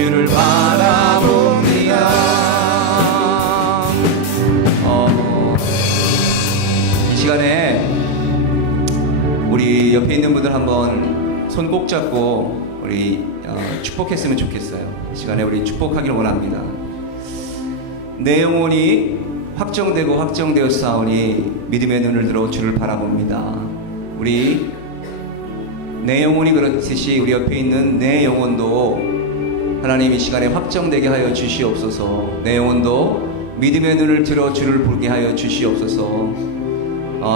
주를 바라봅니다. 이 시간에 우리 옆에 있는 분들 한번 손 꼭 잡고 우리 축복했으면 좋겠어요. 이 시간에 우리 축복하기를 원합니다. 내 영혼이 확정되고 확정되었사오니 믿음의 눈을 들어 주를 바라봅니다. 우리 내 영혼이 그렇듯이 우리 옆에 있는 내 영혼도 하나님 이 시간에 확정되게 하여 주시옵소서. 내 영혼도 믿음의 눈을 들어 주를 보게 하여 주시옵소서.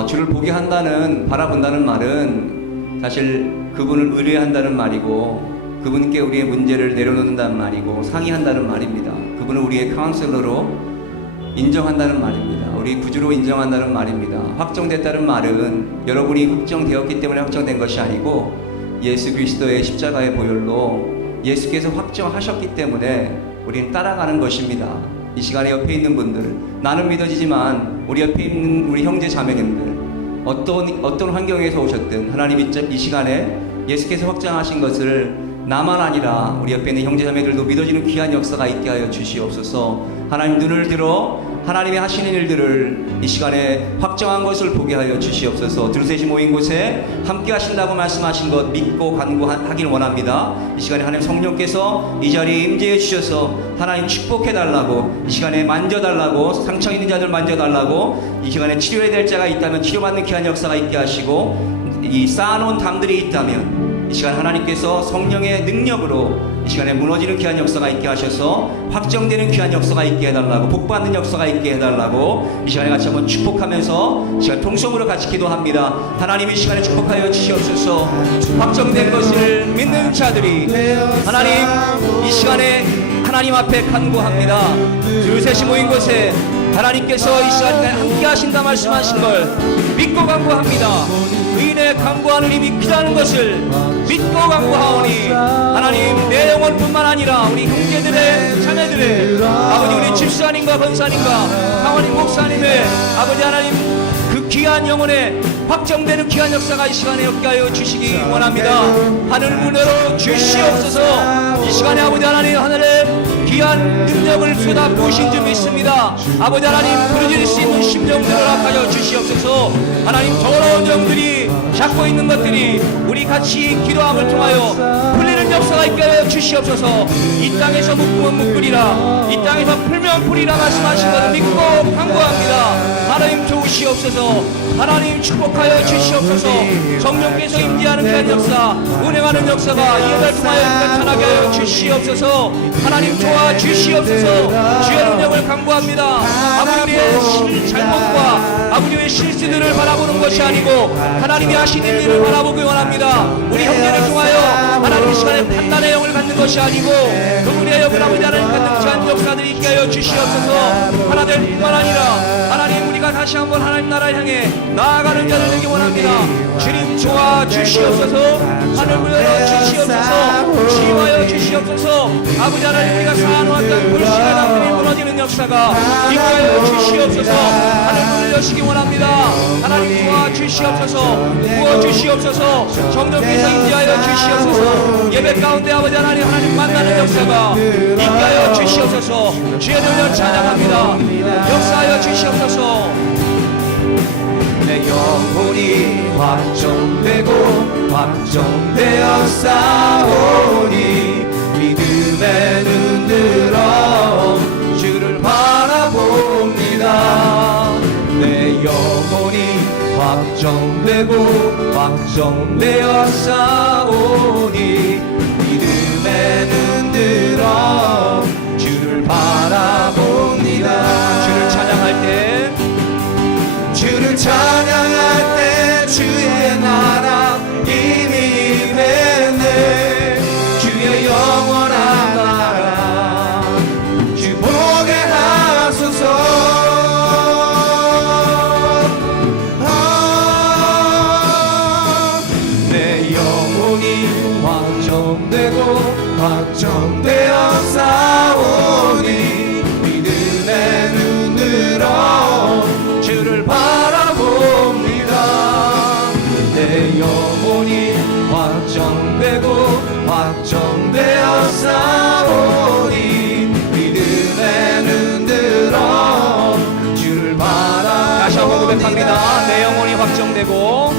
주를 보게 한다는, 바라본다는 말은 사실 그분을 의뢰한다는 말이고, 그분께 우리의 문제를 내려놓는다는 말이고, 상의한다는 말입니다. 그분을 우리의 카운셀러로 인정한다는 말입니다. 우리 구주로 인정한다는 말입니다. 확정됐다는 말은 여러분이 확정되었기 때문에 확정된 것이 아니고, 예수 그리스도의 십자가의 보혈로 예수께서 확정하셨기 때문에 우리는 따라가는 것입니다. 이 시간에 옆에 있는 분들, 나는 믿어지지만 우리 옆에 있는 우리 형제 자매님들, 어떤 환경에서 오셨든 하나님 이 시간에 예수께서 확정하신 것을 나만 아니라 우리 옆에 있는 형제 자매들도 믿어지는 귀한 역사가 있게 하여 주시옵소서. 하나님 눈을 들어 하나님이 하시는 일들을 이 시간에 확정한 것을 보게 하여 주시옵소서. 둘셋이 모인 곳에 함께 하신다고 말씀하신 것 믿고 간구하길 원합니다. 이 시간에 하나님 성령께서 이 자리에 임재해 주셔서 하나님 축복해달라고, 이 시간에 만져달라고, 상처 있는 자들 만져달라고, 이 시간에 치료해야 될 자가 있다면 치료받는 귀한 역사가 있게 하시고, 이 쌓아놓은 담들이 있다면 이 시간 하나님께서 성령의 능력으로 이 시간에 무너지는 귀한 역사가 있게 하셔서 확정되는 귀한 역사가 있게 해달라고, 복받는 역사가 있게 해달라고 이 시간에 같이 한번 축복하면서 이 시간 통성으로 같이 기도합니다. 하나님 이 시간에 축복하여 주시옵소서. 확정된 것을 믿는 자들이 하나님 이 시간에 하나님 앞에 간구합니다. 둘셋이 모인 곳에 하나님께서 이 시간에 함께 하신다 말씀하신 걸 믿고 간구합니다. 의인의 간구하는 힘이 크다는 것을 믿고 간구하오니 하나님 내 영혼뿐만 아니라 우리 형제들의 자매들의 아버지, 우리 집사님과 권사님과 강원님 목사님의 아버지 하나님 그 귀한 영혼에 확정되는 귀한 역사가 이 시간에 없게 하여 주시기 원합니다. 하늘 문으로 주시옵소서. 이 시간에 아버지 하나님 하늘의 귀한 능력을 쏟아 부으신 줄 믿습니다. 아버지 하나님 부르짖을 수 있는 심령들을 허락하여 주시옵소서. 하나님 더러운 영들이 잡고 있는 것들이 우리 같이 기도함을 통하여 풀리는 역사가 있게 하여 주시옵소서. 이 땅에서 묶으면 묶으리라, 이 땅에서 풀면 풀리라 말씀하신 것을 믿고 간구합니다. 하나님 도우시옵소서. 하나님 축복하여 주시옵소서. 성령께서 임재하는 귀한 역사, 운행하는 역사가 이 예배를 통하여 나타나게 하여 주시옵소서. 하나님 도와주시옵소서. 주의 능력을 간구합니다. 아버지 우리의 잘못과 아버지 우리의 실수들을 바라보는 것이 아니고 하나님이 하시는 일을 바라보기 원합니다. 우리 형제를 통하여 하나님 이 시간에 판단의 영을 갖는 것이 아니고 그분의 영을 아버지 하나님 갖는 귀한 역사들이 있게 하여 주시옵소서. 하나님 뿐만 아니라 하나님 우리가 다시 한번 하나님 나라 향해 나아가는 자들 되기 원합니다. 주님 도와주시옵소서. 하늘을 열어 주시옵소서. 치유하여 주시옵소서. 아버지 하나님 우리가 쌓아놓았던 불씨가 담들이 무너지는 역사가 있게 하여 주시옵소서. 하늘을 여시기 원합니다. 하나님 도와주시옵소서. 부어주시옵소서. 성령께서 임재하여 주시옵소서. 예배 가운데 아버지 하나님 만나는 역사가 있게 하여 주시옵소서. 주의 능력 찬양합니다. 역사하여 주시옵소서. 내 영혼이 확정되고 확정되어 싸우니 믿음의 눈 들어 주를 바라봅니다. 내 영혼이 확정되고 확정되어 싸우니 믿음의 눈 들어 주를 바라봅니다. 주를 찬양할 때 주를 찬양할 때 주의 나라 이미 임했네. 주의 영원한 나라 주 보게 하소서. 내 영혼이 확정되고 확정되어 싸우니 믿음의 눈으로 주를 바라봅니다. 내 영혼이 확정되고 확정되어 싸우니 확정되고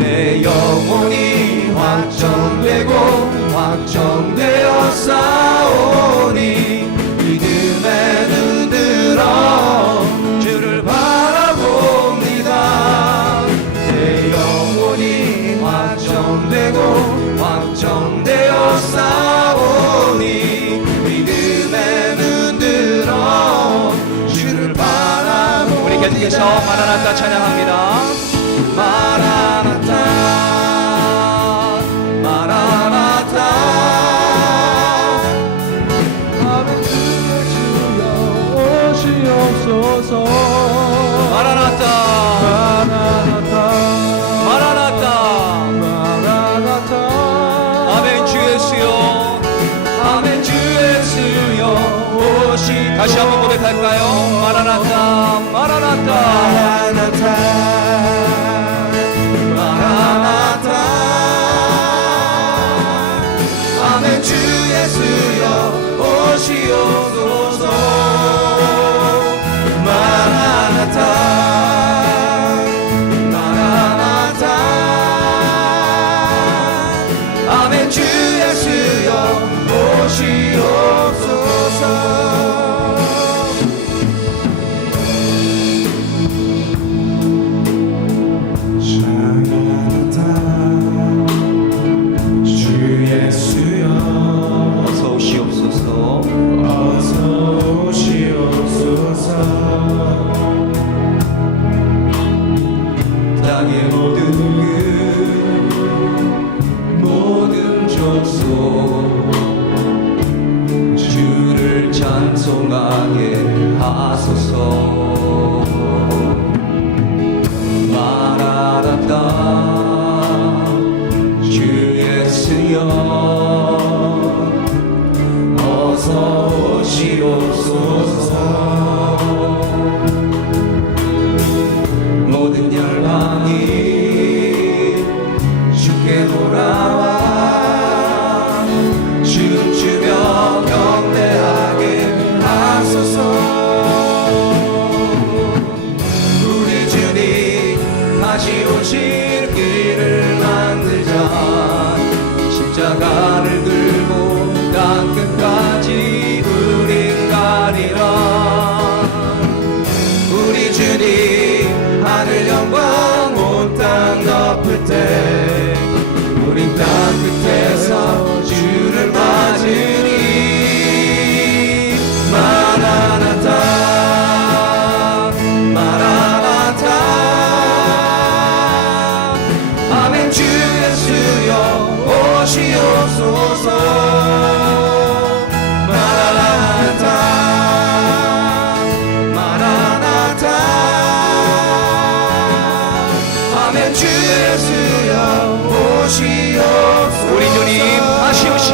내 영혼이 확정되고 확정되어 싸우니 믿음의 눈 들어 주를 바라봅니다. 내 영혼이 확정되고 확정되어 싸우니 믿음의 눈 들어 주를 바라봅니다. 우리 계속해서 마라나타 찬양합니다. 마라나타 마라나타 아멘 주의 주여 오시옵소서 마라나타 마라나타 마라나타 마라나타 아멘 주 예수여 아멘 주 예수여 오시 다시 한번 고백할까요? 마라나타 마라나타 마라나타 마라나타 아멘 주 예수여 오시옵소서 마라나타 마라나타 아멘 주 예수여 오시옵소서 주 예수여 어서 오시옵소서 어서 오시옵소서 땅의 모든 끝 모든 족속 주를 찬송하게 하소서 마라나타 주 예수여 어서 오시옵소서 모든 열방이 주께 돌아와 춤추며 경배하게 하소서 우리 주님 다시 오실 길을 만들자 십자가를 들고 땅 끝까지 우린 가리라 우리 주님 하늘 영광 온 땅 덮을 때 우린 땅 끝에서 주를 맞으리 마라나타 마라나타 아멘 주 예수여 오시옵소서 마라나타 마라나타 아멘 주 예수여 오시옵소서 우리 주님 다시 오실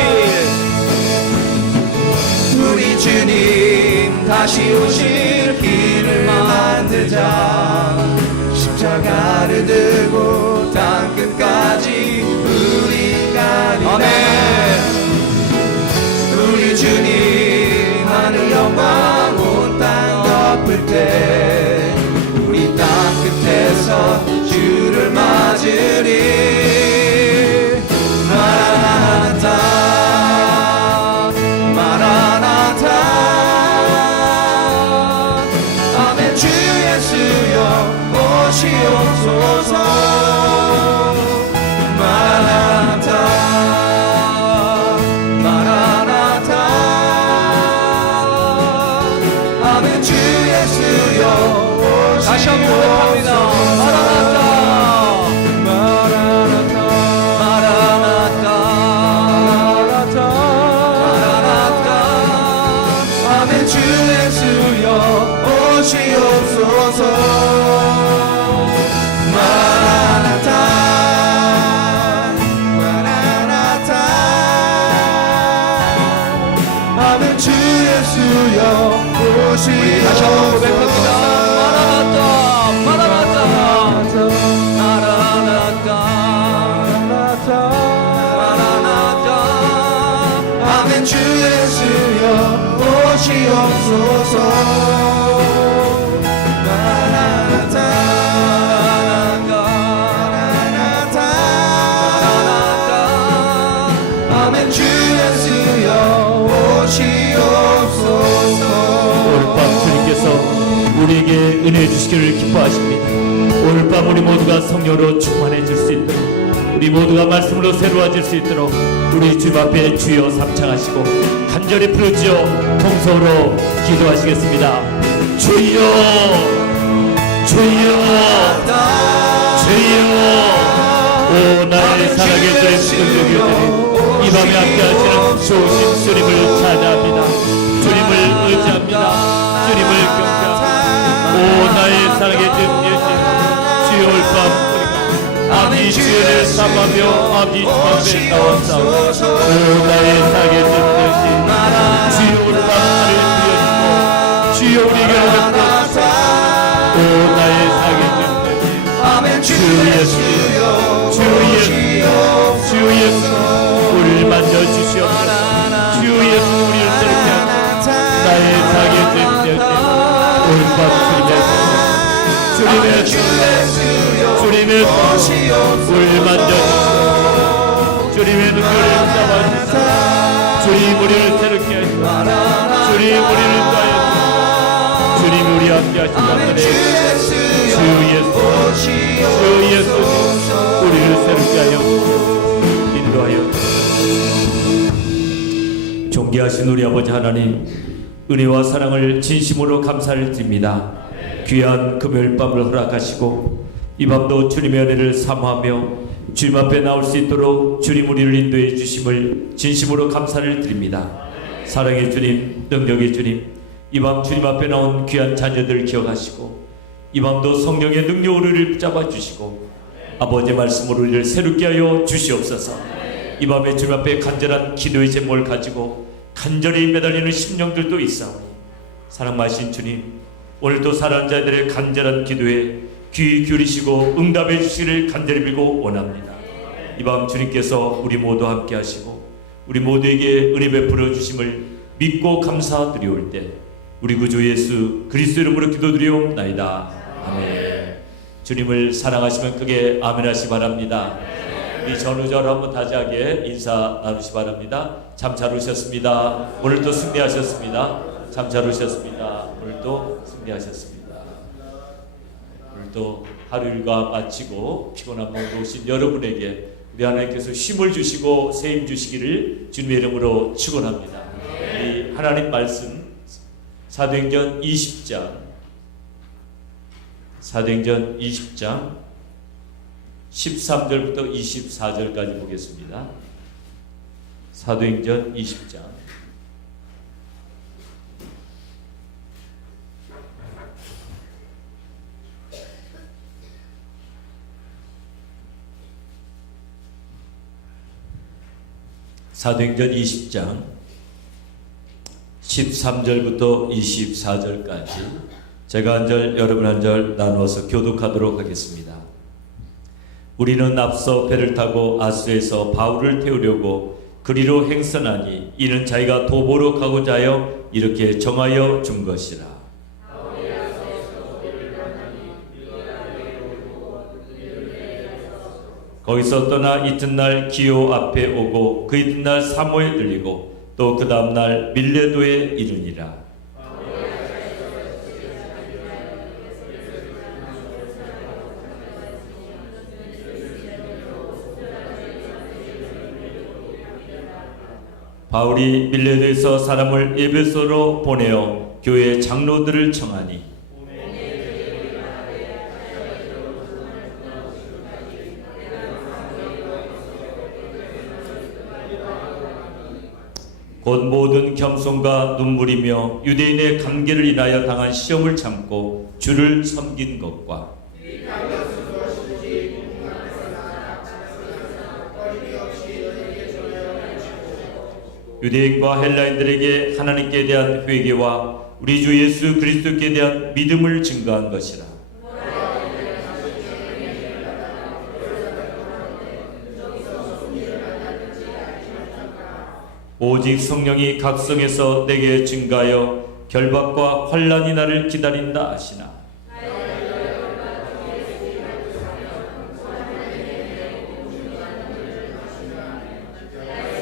우리 주님 다시 오실 길을 만들자 십자가를 들고 땅 끝까지 우리 가리라 아멘 우리 주님 하늘 영광 온 땅 덮을 때 우리 땅 끝에서 주를 맞으리 마라나타 마라나타 아멘 주 예수여 오시옵소서 마라나타 마라나타 아멘 주 예수여 다시 한번 고백합니다 마라나타 마라나타 마라나타 마라나타 아멘 주 예수여 오시옵소서 마라나타 마라나타 아멘 주 예수여 오시옵소서 다시 한번 고백합니다 마라나타 마라나타 마라나타 마라나타 아멘 주 예수여 오시옵소서 마라나타 우리에게 은혜 주시기를 기뻐하십니다. 오늘 밤 우리 모두가 성령으로 충만해질 수 있도록, 우리 모두가 말씀으로 새로워질 수 있도록 우리 주님 앞에 주여 삼창하시고 간절히 부르짖어 통성으로 기도하시겠습니다. 주여, 주여, 주여. 오 나의 사랑의 주님, 이 밤에 함께하시는 좋으신 주님을 찬양합니다. 주님을 의지합니다. 주님을 경배합니다. 오 나의 사랑의 주님, 주여 올 밤 아버지 주여를 삼하며 아버지 주 앞에 나왔사오니 오 나의 사랑의 주님, 주여 올 밤 나를 부여주고 주여 우리에게 오셨고 오 나의 사랑의 주님, 주 예수, 주 예수, 주 예수 우리를 만져주시옵소서. 주 예수 우리를 새롭게 하소서. 나의 사랑의 주님, 올 밤 주님의 주님의 우리를 만져주시옵소서. 주님의 눈물을 잡아주시옵소서. 주님 우리를 새롭게 하시옵소서. 주님 우리를 따하시옵소서. 주님 우리 함께 하시옵소서. 주 예수 우리를 새롭게 하여 인도하여 존귀하신 우리 아버지 하나님, 은혜와 사랑을 진심으로 감사를 드립니다. 귀한 금요일 밤을 허락하시고 이 밤도 주님의 은혜를 사모하며 주님 앞에 나올 수 있도록 주님 우리를 인도해 주심을 진심으로 감사를 드립니다. 사랑의 주님, 능력의 주님, 이 밤 주님 앞에 나온 귀한 자녀들 기억하시고 이 밤도 성령의 능력으로 우리를 붙잡아 주시고 아버지의 말씀으로 우리를 새롭게 하여 주시옵소서. 이 밤에 주님 앞에 간절한 기도의 제목을 가지고 간절히 매달리는 심령들도 있사오니 사랑 많으신 주님, 오늘도 사랑하는 자들의 간절한 기도에 귀 기울이시고 응답해 주시기를 간절히 빌고 원합니다. 이 밤 주님께서 우리 모두 함께 하시고 우리 모두에게 은혜 베풀어 주심을 믿고 감사드리올 때 우리 구주 예수 그리스도 이름으로 기도드리옵나이다. 아멘. 주님을 사랑하시면 크게 아멘 하시 바랍니다. 이 전우절 한번 다지하게 인사 나누시 바랍니다. 참 잘 오셨습니다. 오늘도 승리하셨습니다. 참 잘 오셨습니다. 오늘도 승리하셨습니다. 오늘도 하루 일과 마치고 피곤한 마음으로 오신 여러분에게 우리 하나님께서 힘을 주시고 세임 주시기를 주님의 이름으로 축원합니다. 이 하나님 말씀 사도행전 20장 13절부터 24절까지 보겠습니다. 사도행전 20장 사도행전 20장 13절부터 24절까지 제가 한 절 여러분 한 절 나누어서 교독하도록 하겠습니다. 우리는 앞서 배를 타고 아수에서 바울을 태우려고 그리로 행선하니 이는 자기가 도보로 가고자 하여 이렇게 정하여 준 것이라. 거기서 떠나 이튿날 기오 앞에 오고 그 이튿날 사모에 들리고 또 그 다음날 밀레도에 이르니라. 바울이 밀레도에서 사람을 에베소로 보내어 교회 장로들을 청하니 곧 모든 겸손과 눈물이며 유대인의 관계를 인하여 당한 시험을 참고 주를 섬긴 것과 유대인과 헬라인들에게 하나님께 대한 회개와 우리 주 예수 그리스도께 대한 믿음을 증거한 것이라. 오직 성령이 각성에서 내게 증가하여 결박과 환난이 나를 기다린다 하시나.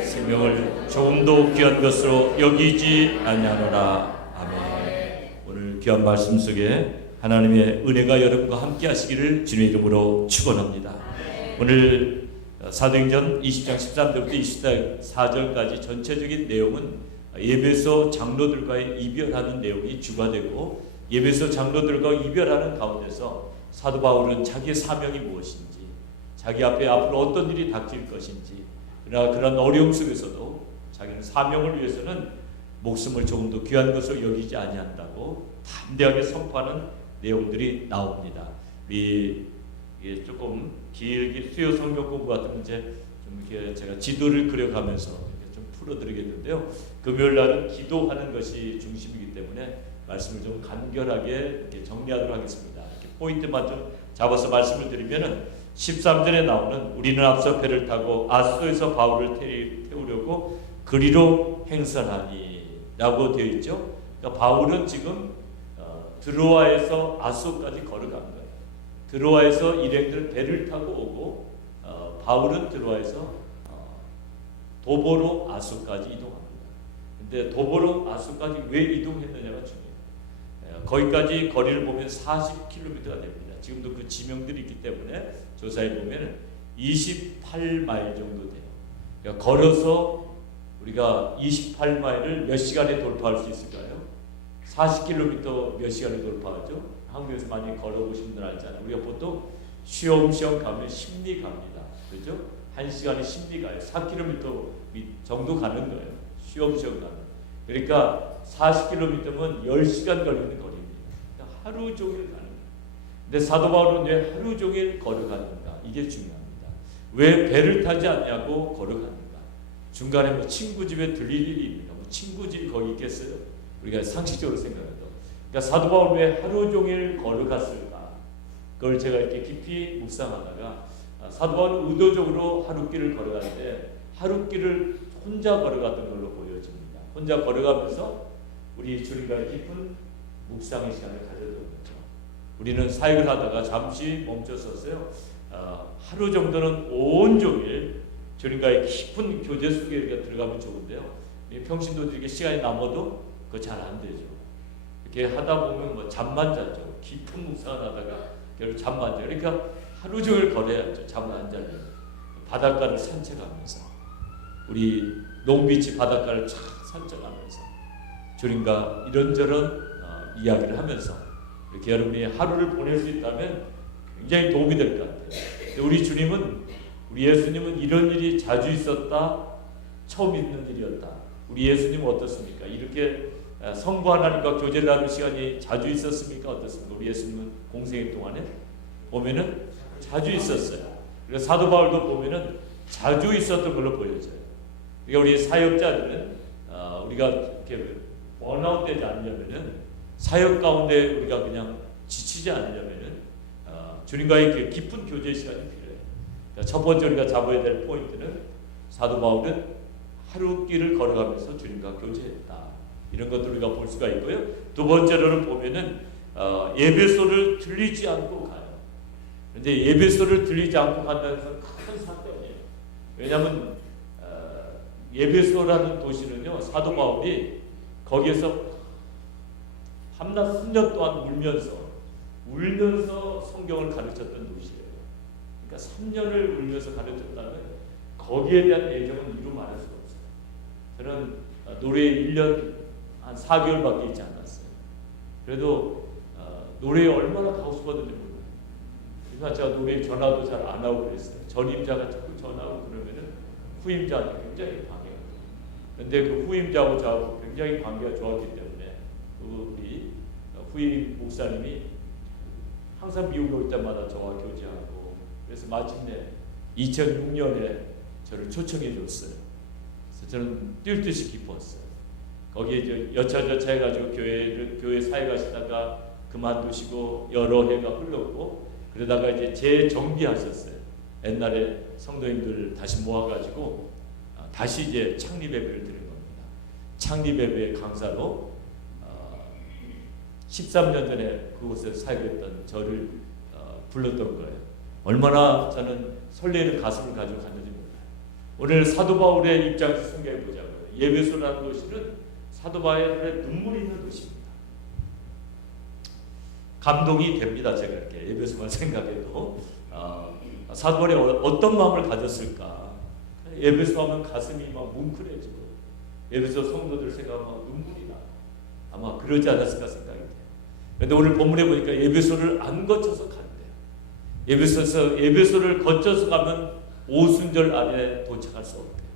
생명을 조금도 귀한 것으로 여기지 아니하노라. 아멘. 오늘 귀한 말씀 속에 하나님의 은혜가 여러분과 함께 하시기를 주님의 이름으로 축원합니다. 오늘 사도행전 20장 13절부터 24절까지 전체적인 내용은 예배소 장로들과의 이별하는 내용이 주가 되고, 예배소 장로들과 이별하는 가운데서 사도 바울은 자기의 사명이 무엇인지, 자기 앞에 앞으로 어떤 일이 닥칠 것인지, 그러나 그런 어려움 속에서도 자기는 사명을 위해서는 목숨을 조금 더 귀한 것으로 여기지 아니한다고 담대하게 선포하는 내용들이 나옵니다. 이게 조금 길게 수요 성경 공부 같은 이제 좀 이렇게 제가 지도를 그려가면서 이렇게 좀 풀어드리겠는데요. 금요일 날은 기도하는 것이 중심이기 때문에 말씀을 좀 간결하게 이렇게 정리하도록 하겠습니다. 이렇게 포인트만 좀 잡아서 말씀을 드리면은 13절에 나오는 우리는 앞서 배를 타고 아소에서 바울을 태우려고 그리로 행선하니라고 되어 있죠. 그러니까 바울은 지금 드로아에서 아소까지 걸어간 거예요. 드로아에서 일행들 배를 타고 오고 바울은 드로아에서 도보로 아소까지 이동합니다. 근데 도보로 아소까지 왜 이동했느냐가 중요해요. 거기까지 거리를 보면 40km가 됩니다. 지금도 그 지명들이 있기 때문에 조사해 보면 28마일 정도 돼요. 그러니까 걸어서 우리가 28마일을 몇 시간에 돌파할 수 있을까요? 40km 몇 시간에 돌파하죠? 한국에서 많이 걸어보신 분들 알잖아요. 우리가 보통 쉬엄쉬엄 가면 10리 갑니다. 그렇죠? 1시간에 10리 가요. 4km 정도 가는 거예요. 쉬엄쉬엄 가는. 그러니까 40km면 10시간 걸리는 거리입니다. 그러니까 하루 종일 가는 거예요. 근데 사도 바울은 왜 하루 종일 걸어가는가? 이게 중요합니다. 왜 배를 타지 않냐고 걸어가는가? 중간에 뭐 친구 집에 들릴 일이 있는가? 뭐 친구 집 거기 있겠어요? 우리가 상식적으로 생각해도. 그러니까 사도 바울 왜 하루 종일 걸어갔을까? 그걸 제가 이렇게 깊이 묵상하다가 사도 바울은 의도적으로 하루길을 걸어가는데 하루길을 혼자 걸어갔던 걸로 보여집니다. 혼자 걸어가면서 우리 주님과의 깊은 묵상의 시간을 가졌던 거죠. 우리는 사역을 하다가 잠시 멈춰섰어요. 하루 정도는 온종일 주님과의 깊은 교제 속에 이렇게 들어가면 좋은데요. 평신도들 이렇게 시간이 남아도 그거 잘 안 되죠. 이렇게 하다 보면 뭐 잠만 자죠. 깊은 묵상을 하다가 결국 잠만 자요. 그러니까 하루 종일 걸어야죠. 잠을 안 자면. 바닷가를 산책하면서 우리 롱비치 바닷가를 쫙 산책하면서 주님과 이런저런 이야기를 하면서 이렇게 여러분이 하루를 보낼 수 있다면 굉장히 도움이 될 것 같아요. 우리 주님은, 우리 예수님은 이런 일이 자주 있었다, 처음 있는 일이었다. 우리 예수님은 어떻습니까? 이렇게 성부 하나님과 교제를 하는 시간이 자주 있었습니까? 어떻습니까? 우리 예수님은 공생애 동안에 보면은 자주 있었어요. 그래서 사도 바울도 보면은 자주 있었던 걸로 보여져요. 그러니까 우리 사역자들은 우리가 이렇게 번아웃 되지 않으려면은 사역 가운데 우리가 그냥 지치지 않으려면은 주님과의 깊은 교제 시간이 필요해요. 그러니까 첫 번째 우리가 잡아야 될 포인트는 사도 바울은 하루길을 걸어가면서 주님과 교제했다. 이런 것들 우리가 볼 수가 있고요. 두 번째로는 보면은 예배소를 들리지 않고 가요. 그런데 예배소를 들리지 않고 간다는 것은 큰 사건이에요. 왜냐하면 예배소라는 도시는요, 사도 바울이 거기에서 밤낮 3년 동안 울면서 성경을 가르쳤던 도시예요. 그러니까 3년을 울면서 가르쳤다면 거기에 대한 애정은 이루 말할 수가 없어요. 저는 노래에 1년 한 4개월밖에 있지 않았어요. 그래도 노래에 얼마나 가고 싶었는지 몰라요. 그러니까 제가 노래에 전화도 잘 안 하고 그랬어요. 전임자가 자꾸 전화하고 그러면은 후임자한테 굉장히 방해가 돼요. 그런데 그 후임자하고 저하고 굉장히 관계가 좋았기 때문에 우리 후임 목사님이 항상 미국에 올 때마다 저와 교제하고, 그래서 마침내 2006년에 저를 초청해 줬어요. 그래서 저는 뛸 듯이 기뻤어요. 거기에 여차저차 해가지고 교회 사회 가시다가 그만두시고 여러 해가 흘렀고, 그러다가 이제 재정비하셨어요. 옛날에 성도님들 다시 모아가지고 다시 이제 창립예배를 드린 겁니다. 창립예배 강사로 13년 전에 그곳에서 사역했던 저를 불렀던 거예요. 얼마나 저는 설레는 가슴을 가지고 갔는지 몰라요. 오늘 사도 바울의 입장에서 생각해 보자고요. 예배소라는 도시는 사도 바울의 눈물이 있는 도시입니다. 감동이 됩니다. 제가 이렇게 에베소만 생각해도 사도 바울이 어떤 마음을 가졌을까? 에베소 하면 가슴이 막 뭉클해지고 에베소 성도들 생각하면 눈물이 나. 아마 그러지 않았을까 생각이 돼요. 그런데 오늘 본문에 보니까 에베소를 안 거쳐서 간대요. 에베소를 거쳐서 가면 오순절 안에 도착할 수 없대요.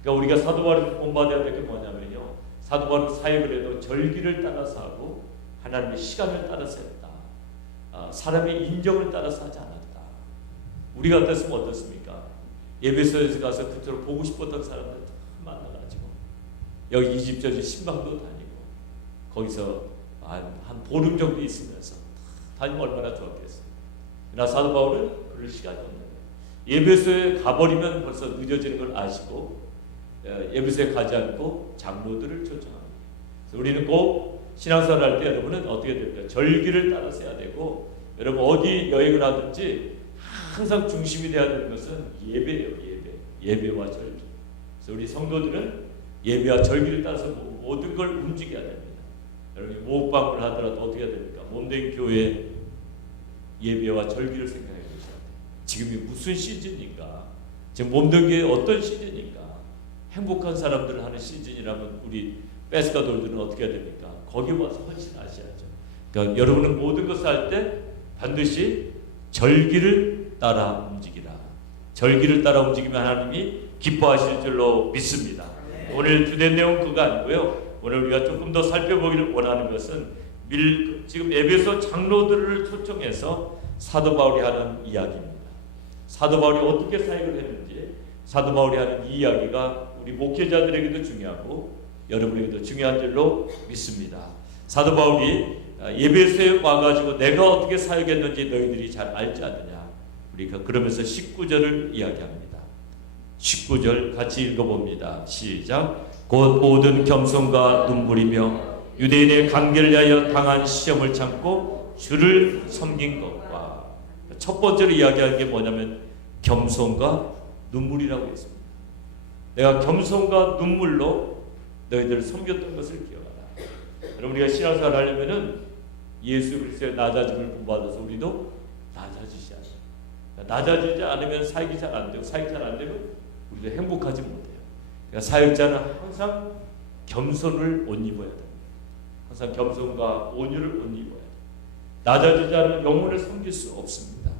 그러니까 우리가 사도 바울을 본받아야 될 게 뭐냐면요, 사도 바울은 사역을 해도 절기를 따라서 하고 하나님의 시간을 따라서 했다. 사람의 인정을 따라서 하지 않았다. 우리가 어땠으면 어떻습니까? 에베소에서 가서 그토록 보고 싶었던 사람들 다 만나가지고 여기 이집저집 신방도 다니고 거기서 한 보름 정도 있으면서 다니면 얼마나 좋았겠어요. 그러나 사도 바울은 그럴 시간이 없는 거예요. 에베소에 가버리면 벌써 늦어지는 걸 아시고 에베소에 가지 않고 장로들을 초청합니다. 우리는 꼭 신앙생활 할 때 여러분은 어떻게 될까요? 절기를 따라서 해야 되고, 여러분 어디 여행을 하든지 항상 중심이 되어야 되는 것은 예배예요. 예배와 절기. 그래서 우리 성도들은 예배와 절기를 따라서 모든 걸 움직여야 됩니다. 여러분이 모방을 하더라도 어떻게 해야 됩니까? 몸된 교회 예배와 절기를 생각해 보셔야 돼요. 지금이 무슨 시즌인가? 지금 몸된 교회 어떤 시즌인가? 행복한 사람들을 하는 시즌이라면 우리 베스카돌들은 어떻게 해야 됩니까? 거기 와서 헌신하셔야죠. 그러니까 여러분은 모든 것을 할 때 반드시 절기를 따라 움직이라. 절기를 따라 움직이면 하나님이 기뻐하실 줄로 믿습니다. 오늘 주된 내용은 그거 아니고요. 오늘 우리가 조금 더 살펴보기를 원하는 것은 지금 에베소 장로들을 초청해서 사도 바울이 하는 이야기입니다. 사도 바울이 어떻게 사역을 했는지, 사도 바울이 하는 이 이야기가 우리 목회자들에게도 중요하고 여러분에게도 중요한 줄로 믿습니다. 사도 바울이 에베소에 와가지고 내가 어떻게 사역했는지 너희들이 잘 알지 않느냐. 우리가 그러면서 19절을 이야기합니다. 19절 같이 읽어봅니다. 시작. 곧 모든 겸손과 눈물이며 유대인의 관계를 위하여 당한 시험을 참고 주를 섬긴 것과, 첫 번째로 이야기하는 게 뭐냐면 겸손과 눈물이라고 했습니다. 내가 겸손과 눈물로 너희들을 섬겼던 것을 기억하라. 여러분, 우리가 신앙생활 하려면은 예수 그리스도의 낮아짐을 본받아서 우리도 낮아지셔야 돼요. 낮아지지 않으면 사역이 잘 안 되고, 사역이 잘 안 되면 우리도 행복하지 못해요. 그러니까 사역자는 항상 겸손을 옷 입어야 됩니다. 항상 겸손과 온유를 옷 입어야 돼요. 낮아지지 않으면 영혼을 섬길 수 없습니다.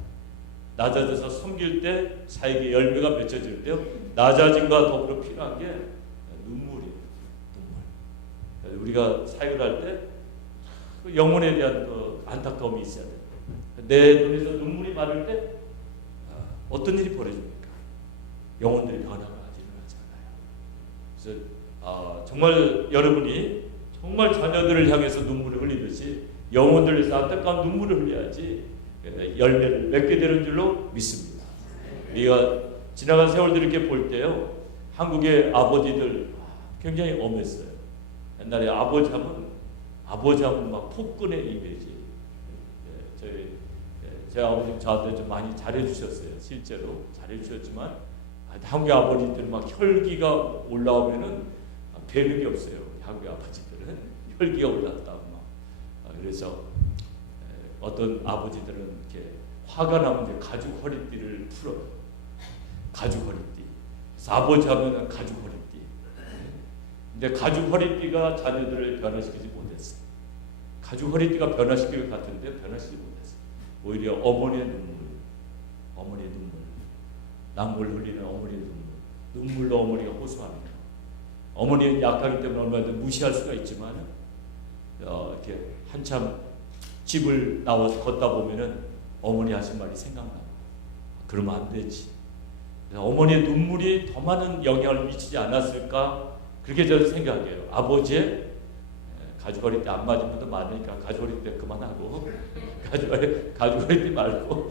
낮아져서 섬길 때 사역의 열매가 맺혀질 때요, 낮아짐과 더불어 필요한 게 눈물이에요. 눈물. 우리가 사역을 할 때 영혼에 대한 그 안타까움이 있어야 돼요. 내 눈에서 눈물이 마를 때 어떤 일이 벌어집니까? 영혼들이 변화가 일어나잖아요. 그래서 정말 여러분이 정말 자녀들을 향해서 눈물을 흘리듯이 영혼들을 위해서 안타까운 눈물을 흘려야지 열매를 맺게 되는 줄로 믿습니다. 우리가 지나간 세월들 이렇게 볼 때요, 한국의 아버지들 굉장히 엄했어요. 옛날에 아버지 하면 막 폭군의 이미지. 제 아버님 저한테 좀 많이 잘해주셨어요. 실제로 잘해주셨지만 한국의 아버지들은 막 혈기가 올라오면은 되는 게 없어요. 한국의 아버지들은 혈기가 올랐다 막. 그래서 어떤 아버지들은 이렇게 화가 나면 이제 가죽 허리띠를 풀어요. 가죽 허리띠. 그래서 아버지 하면은 가죽 허리띠. 근데 가죽 허리띠가 자녀들을 변화시키지 못했어요. 가죽 허리띠가 변화시킬 것 같은데 변화시키지 못했어요. 오히려 어머니의 눈물, 남물 흘리는 어머니의 눈물로 어머니가 호소합니다. 어머니는 약하기 때문에 얼마든 무시할 수가 있지만 이렇게 한참 집을 나와서 걷다 보면은 어머니 하신 말이 생각나요. 그러면 안 되지. 어머니의 눈물이 더 많은 영향을 미치지 않았을까? 그렇게 저는 생각해요. 아버지의 가죽 때 안 맞은 분도 많으니까 가죽 때 그만하고 가죽 때 말고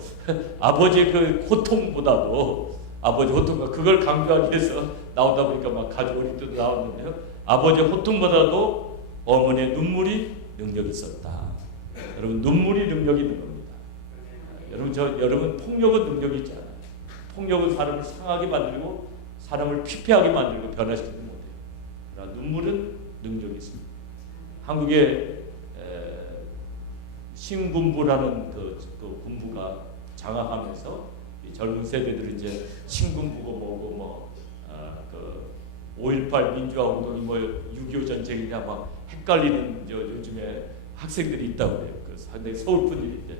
아버지의 그 고통보다도 아버지 호통과 그걸 강조하기 위해서 나오다 보니까 막 가죽 때도 나왔는데요. 아버지의 호통보다도 어머니의 눈물이 능력이 있었다. 여러분, 눈물이 능력이 있는 겁니다. 여러분 폭력은 능력이 있지 않아요. 폭력은 사람을 상하게 만들고 사람을 피폐하게 만들고 변화시키지 못해요. 그러나 눈물은 능력이 있습니다. 한국의 신군부라는 그 군부가 장악하면서 이 젊은 세대들이 이제 신군부고 뭐고 그 5.18 민주화 운동이 뭐 6.25 전쟁이냐 막 헷갈리는 요즘에 학생들이 있다고 그래요. 그 상당히 서울뿐 일인데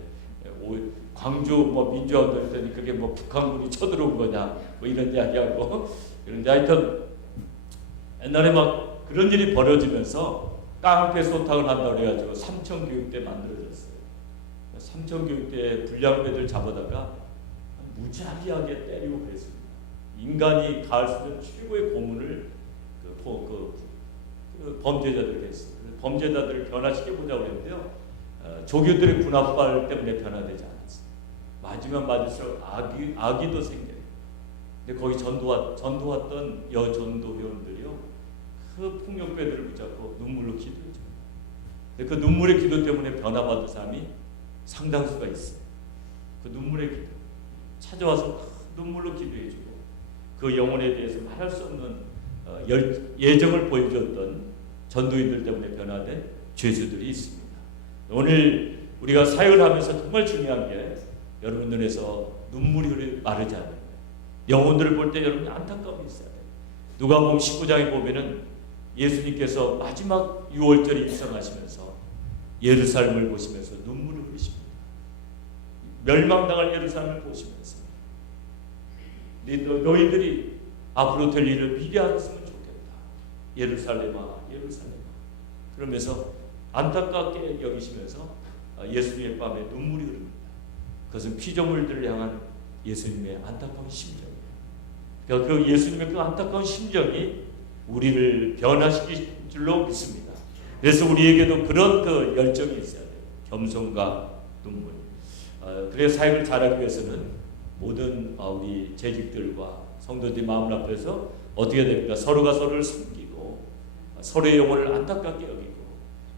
광주 뭐 민주화 운동 했더니 그게 뭐 북한군이 쳐들어온 거냐 뭐 이런 이야기하고 그런데 하여튼 옛날에 막 그런 일이 벌어지면서 깡패 소탕을 한다고 그래가지고 삼천교육대 만들어졌어요. 삼천교육대 불량배들 잡아다가 무자비하게 때리고 그랬습니다. 인간이 가할 수 있는 최고의 고문을 그 범죄자들에게 했어요. 범죄자들을 변화시켜보자고 했는데요. 조교들의 군합발 때문에 변화되지 않았어요. 맞으면 맞을수록 악이 더 생겨요. 근데 거기 전도왔던 여전도 회원들이요. 그 폭력배들을 붙잡고 눈물로 기도해줘요. 근데 그 눈물의 기도 때문에 변화받은 사람이 상당수가 있어요. 그 눈물의 기도 찾아와서 눈물로 기도해주고 그 영혼에 대해서 말할 수 없는 예정을 보여줬던 전도인들 때문에 변화된 죄수들이 있습니다. 오늘 우리가 사역을 하면서 정말 중요한 게 여러분 눈에서 눈물이 마르지 않는 거예요. 영혼들을 볼 때 여러분이 안타까움이 있어야 돼요. 누가복음 19장에 보면은 예수님께서 마지막 6월절에 입성하시면서 예루살렘을 보시면서 눈물을 흘리십니다. 멸망당할 예루살렘을 보시면서 너희들이 앞으로 될 일을 미리 알았으면 좋겠다. 예루살렘아 예루살렘아. 그러면서 안타깝게 여기시면서 예수님의 밤에 눈물이 흐릅니다. 그것은 피조물들을 향한 예수님의 안타까운 심정이에요. 그러니까 그 예수님의 그 안타까운 심정이 우리를 변화시킬 줄로 믿습니다. 그래서 우리에게도 그런 그 열정이 있어야 돼요. 겸손과 눈물. 그래서 사역을 잘하기 위해서는 모든 우리 재직들과 성도들이 마음을 앞에서 어떻게 됩니까? 서로가 서로를 섬기고 서로의 영혼을 안타깝게 여기고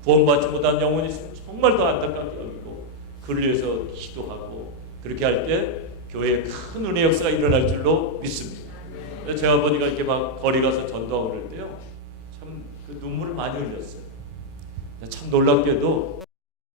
구원받지 못한 영혼이 있으면 정말 더 안타깝게 여기고 그를 위해서 기도하고 그렇게 할 때 교회에 큰 은혜 역사가 일어날 줄로 믿습니다. 제 아버지가 이렇게 막 거리 가서 전도하고 그럴 때요, 참 그 눈물을 많이 흘렸어요. 참 놀랍게도